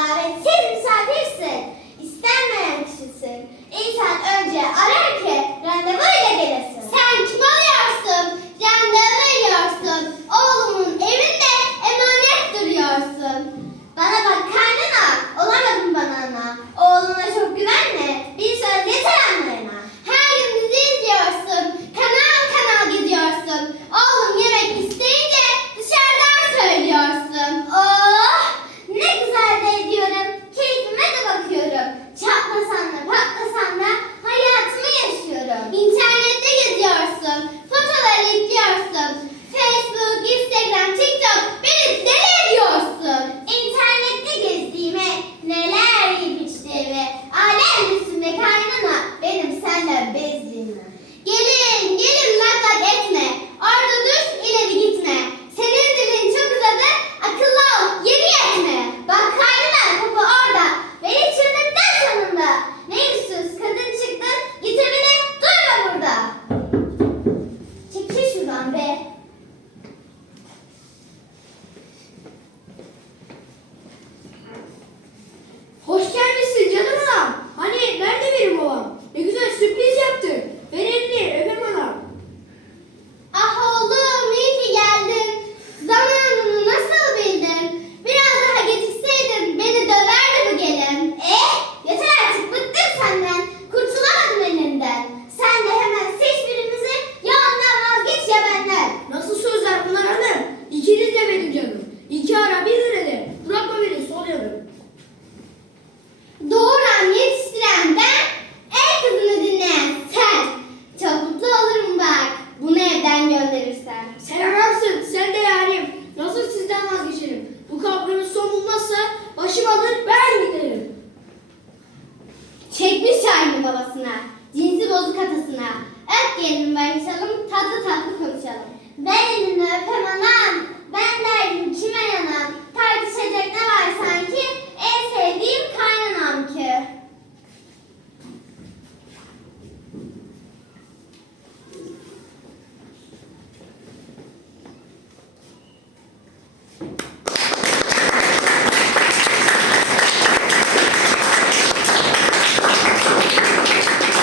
davetsiz misafirsin. alır ben giderim. Çekmiş şahin babasına, cinsi bozuk atasına. Et gelin barışalım